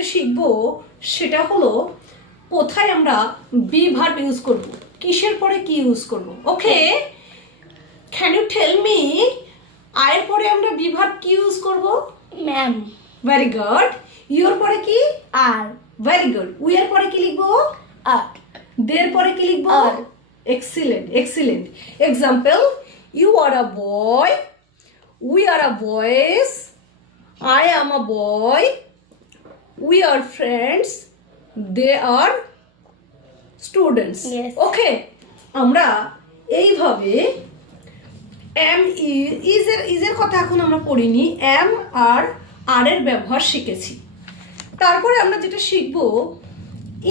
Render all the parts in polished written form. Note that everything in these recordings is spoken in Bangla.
যেটা শিখবো সেটা হলো কোথায় আমরা বি ভার্ব ইউজ করব, কিসের পরে কি ইউজ করব। ওকে, ক্যান ইউ টেল মি আয়ের পরে আমরা বি ভার্ব কি ইউজ করব? ম্যাম। Very good. ইউর পরে কি? আর। Very good. উই এর পরে কি লিখবো? আর। দের পরে কি লিখবো? আর। Excellent, excellent. Example, you are a boy, we are a boys, I am a boy, we are friends, they are students. Yes. Okay, আমরা এইভাবে am is এর কথা এখন আমরা পড়িনি, am আর আর এর ব্যবহার শিখেছি। তারপরে আমরা যেটা শিখবো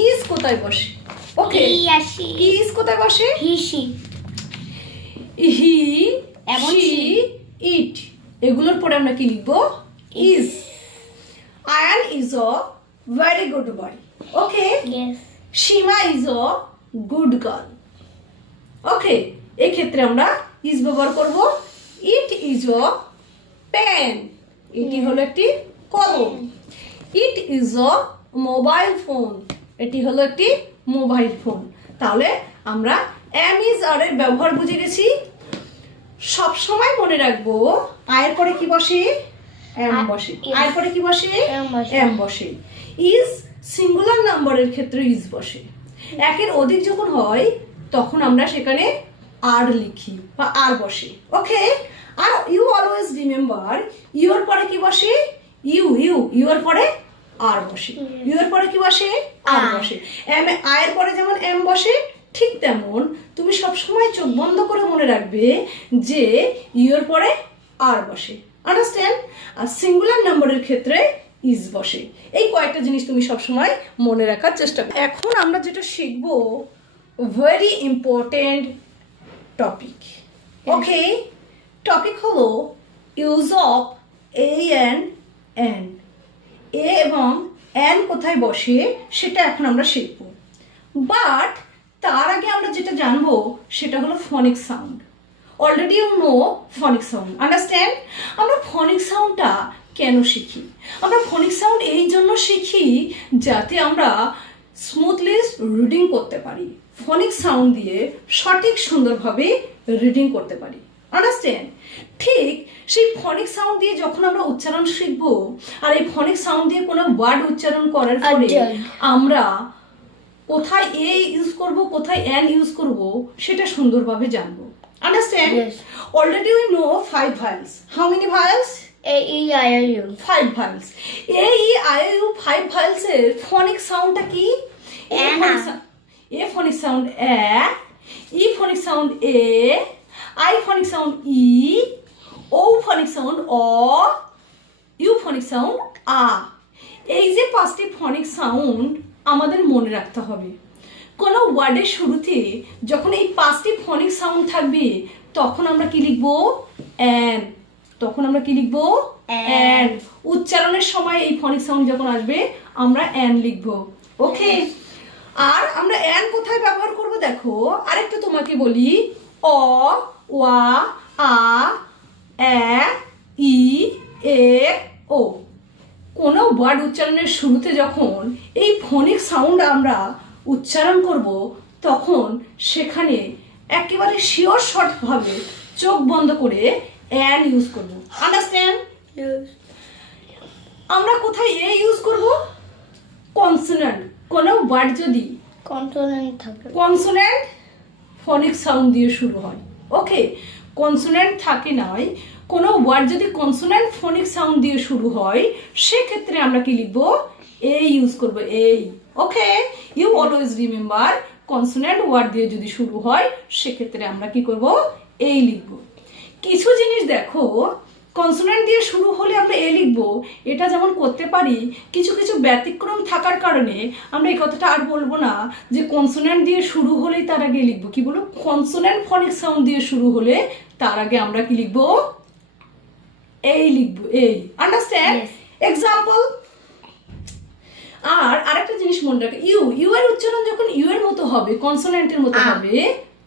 is কোথায় বসে। ওকে, is কোথায় বসে? He she. হি, এবং she, it, এগুলোর পরে আমরা কি লিখবো? is. Ayan is a very good boy. Okay. Yes. Shima is a good girl. Okay. এই ক্ষেত্রে আমরা is ব্যবহার করব। It is a pen. এটি হলো একটি কলম। It is a mobile phone. এটি হলো একটি মোবাইল ফোন। তাহলে আমরা am is are এর ব্যবহার বুঝে গেছি। সব সময় মনে রাখবো আয়ের পরে কি বসে? এম বসে। আয়ের পরে কি বসে? এম বসে। ইজ সিঙ্গুলার নাম্বারের ক্ষেত্রে ইজ বসে। একের অধিক যখন হয় তখন আমরা সেখানে আর লিখি বা আর বসে। Okay, are you always remember your পরে কি বসে? ইউর পরে আর বসে। ইউর পরে কি বসে? আর বসে। এম আয়ের পরে যেমন এম বসে ঠিক তেমন তুমি সবসময় চোখ বন্ধ করে মনে রাখবে যে ইউর পরে আর বসে। আন্ডারস্ট্যান্ড? আর সিঙ্গুলার নাম্বারের ক্ষেত্রে ইজ বসে। এই কয়েকটা জিনিস তুমি সবসময় মনে রাখার চেষ্টা করো। এখন আমরা যেটা শিখবো very important topic. Okay, topic হলো use of a and an. A এবং এন কোথায় বসে সেটা এখন আমরা শিখবো। বাট তার আগে আমরা যেটা জানবো সেটা হলো phonic sound. Already you know phonic sound, understand? আমরা ফনিক সাউন্ডটা কেন শিখি? আমরা ফনিক সাউন্ড এই জন্য শিখি যাতে আমরা স্মুথলি রিডিং করতে পারি, ফনিক সাউন্ড দিয়ে সঠিক সুন্দরভাবে রিডিং করতে পারি। আন্ডারস্ট্যান্ড? ঠিক সেই ফনিক সাউন্ড দিয়ে যখন আমরা উচ্চারণ শিখবো আর এই ফনিক সাউন্ড দিয়ে কোনো ওয়ার্ড উচ্চারণ করার পরে আমরা কোথায় এ ইউজ করব, কোথায় এন ইউজ করব সেটা সুন্দরভাবে জানবো। Understand? Yes. Already we know 5 vowels. How many vowels? A E I O U. 5 vowels. A E I O U 5 vowels এর phonic soundটা কি? A phonic sound A, E phonic sound A, I phonic sound E, O phonic sound O, U phonic sound A. এই যে 5টি phonic sound আমাদের মনে রাখতে হবে। কোনো ওয়ার্ডের শুরুতে যখন এই 5টি ফনিক সাউন্ড থাকবে তখন আমরা কি লিখবো? অ্যান। তখন আমরা কি লিখবো? অ্যান। উচ্চারণের সময় এই ফনিক সাউন্ড যখন আসবে আমরা অ্যান লিখবো। ওকে, আর আমরা অ্যান কোথায় ব্যবহার করব দেখো আরেকটু তোমাকে বলি। অ, ওয়া, আ, এ, ই, এ, ও। কোনো ওয়ার্ড উচ্চারণের শুরুতে যখন এই ফনিক সাউন্ড আমরা উচ্চারণ করব তখন সেখানে একেবারে শিওর শর্টভাবে চোখ বন্ধ করে অ্যান ইউজ করব। আন্ডারস্ট্যান্ড? আমরা কোথায় এ ইউজ করব? কনসোনেন্ট। কোনো ওয়ার্ড যদি কনসোনেন্ট থাকে, কনসোনেন্ট ফনিক সাউন্ড দিয়ে শুরু হয়। ওকে, কনসোনেন্ট থাকে নয়, কোনো ওয়ার্ড যদি কনসোনেন্ট ফনিক সাউন্ড দিয়ে শুরু হয় সেক্ষেত্রে আমরা কি লিখবো? এ ইউজ করব। এই okay, you always remember consonant word দিয়ে যদি শুরু হয় সেক্ষেত্রে আমরা কি করব? এই লিখব। কিছু জিনিস দেখো কনসোনেন্ট দিয়ে শুরু হলে আমরা এ লিখবো, এটা যেমন করতে পারি। কিছু কিছু ব্যতিক্রম থাকার কারণে আমরা এই কথাটা আর বলবো না যে কনসোনেন্ট দিয়ে শুরু হলেই তার আগে লিখবো। কি বলো? কনসোনেন্ট ফনিক সাউন্ড দিয়ে শুরু হলে তার আগে আমরা কি লিখবো? এই লিখবো, এই। আন্ডারস্ট্যান্ড? এক্সাম্পল, আর আরেকটা জিনিস মনে রাখো, ইউ এর উচ্চারণ যখন ইউ এর মতো হবে, কনসোনেন্টের মতো হবে,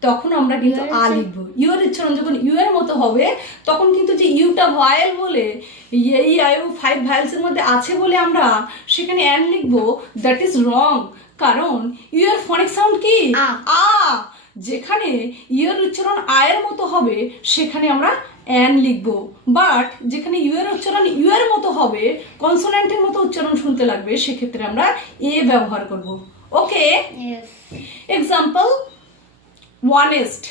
তখন আমরা কিন্তু আ লিখবো। ইউ এর উচ্চারণ যখন ইউ এর মতো হবে তখন কিন্তু যে ইউটা ভয়েল বলে এই আয়ু 5 ভায়েলস এর মধ্যে আছে বলে আমরা সেখানে অ্যান লিখবো, দ্যাট ইজ রং। কারণ ইউ এর ফনিক সাউন্ড কি আ। আ। যেখানে ইউ এর উচ্চারণ আয়ের মতো হবে সেখানে আমরা অ্যান লিখবো, বাট যেখানে ইউ এর উচ্চারণ ইউ এর মতো হবে, কনসোনেন্টের মতো উচ্চারণ শুনতে লাগবে, সেক্ষেত্রে আমরা এ ব্যবহার করব। ওকে, Yes. Example honest,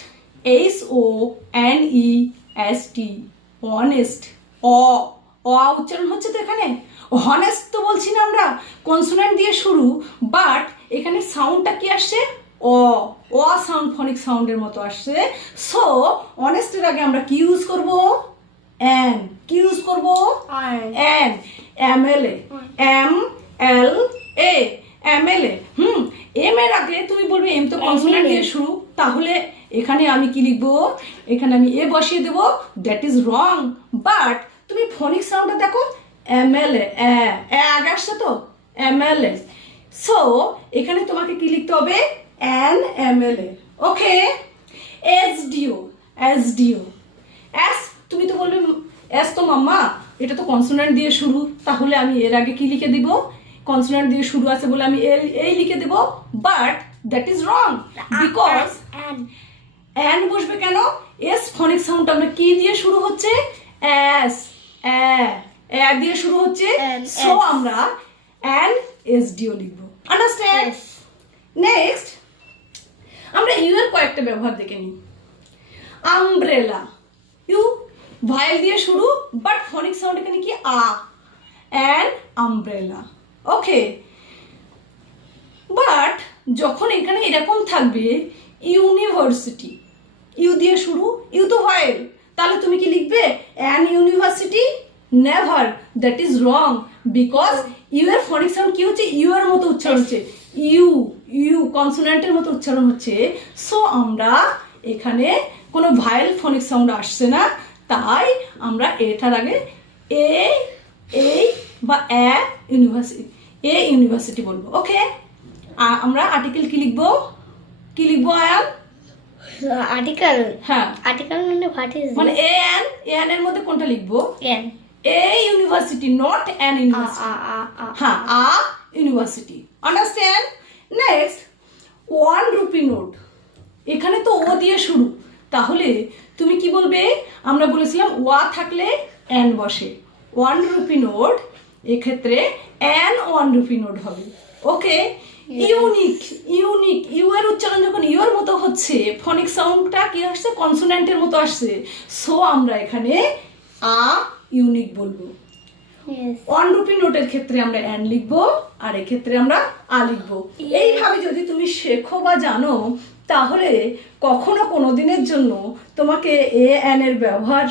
HONEST, honest, অ উচ্চারণ হচ্ছে তো এখানে, হনেস্ট তো বলছি না আমরা, কনসোনেন্ট দিয়ে শুরু, বাট এখানে সাউন্ডটা কি আসছে অ সাউন্ড, ফনিক সাউন্ডের মতো আসছে। সো অনেস্টের আগে আমরা কি ইউজ করব, অ্যান। কি ইউজ করব, an. MLA, MLA, MLA। M এর আগে তুমি বলবে এম তো কনসোনেন্ট দিয়ে শুরু, তাহলে এখানে আমি কি লিখবো, এখানে আমি এ বসিয়ে দেবো, দ্যাট ইজ রং। বাট তুমি ফনিক সাউন্ডটা দেখো, MLA, আগে আসছে তো, MLA। সো এখানে তোমাকে কি লিখতে হবে, অ্যান MLA। ওকে, SDO, তুমি তো বলবে এস তো মাম্মা এটা তো কনসোনেন্ট দিয়ে শুরু, তাহলে আমি এর আগে কি লিখে দিব, কনসোনেন্ট দিয়ে শুরু আছে বলে আমি এই লিখে দেব, but that is wrong because an বসবে কেন, এস ফনিক সাউন্ড আমরা কি দিয়ে শুরু হচ্ছে, এস দিয়ে শুরু হচ্ছে, সো আমরা অ্যান SDO লিখবো। আন্ডারস্ট্যান্ড? নেক্সট আমরা ইউ এর কয়েকটা ব্যবহার দেখে নিই। আমব্রেলা, ইউ ভায়েল দিয়ে শুরু, বাট ফনিক সাউন্ড এখানে কি আ, অ্যান আমব্রেলা। ওকে, বাট যখন এখানে এরকম থাকবে ইউনিভার্সিটি, ইউ দিয়ে শুরু, ইউ তো ভায়েল, তাহলে তুমি কি লিখবে, an university, never, that is wrong because U এর ফনিক সাউন্ড কি হচ্ছে, ইউ এর মতো উচ্চারণ হচ্ছে, ইউ কনসোনেন্টের মতো উচ্চারণ হচ্ছে। সো আমরা এখানে কোনো ভায়েল ফনিক সাউন্ড আসছে না, তাই আমরা এটার আগে এই বা ইউনিভার্সিটি বলবো। ওকে, আমরা আর্টিকেল কি লিখবো, আয়ান, Article. হ্যাঁ, Article মানে what is মানে this? এন এর মধ্যে কোনটা লিখবো, N. A university, not an university. হ্যাঁ, university. Understand? Next 1 rupee note, এখানে তো ও দিয়ে শুরু, তাহলে তুমি কি বলবে, আমরা বলেছিলাম ওয়া থাকলে অ্যান বসে, 1 রুপি নোট, এক্ষেত্রে অ্যান 1 রুপি নোট হবে। ওকে, ইউনিক, ইউ এর উচ্চারণ যখন ইউ এর মতো হচ্ছে, ফনিক সাউন্ডটা কি আসছে, কনসোনেন্টের মতো আসছে, সো আমরা এখানে ইউনিক বলবো। Yes. 1 রুপি নোটের ক্ষেত্রে আমরা অ্যান লিখবো, আর এক্ষেত্রে আমরা আ লিখবো। এইভাবে যদি তুমি শেখো বা জানো, তাহলে কখনো কোনো দিনের জন্য তোমাকে অ্যান এর ব্যবহার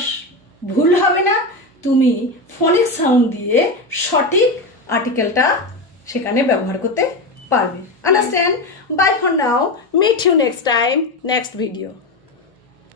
ভুল হবে না, তুমি ফনিক সাউন্ড দিয়ে সঠিক আর্টিকেলটা সেখানে ব্যবহার করতে পারবে। Understand? Bye for now, meet you next time, next video.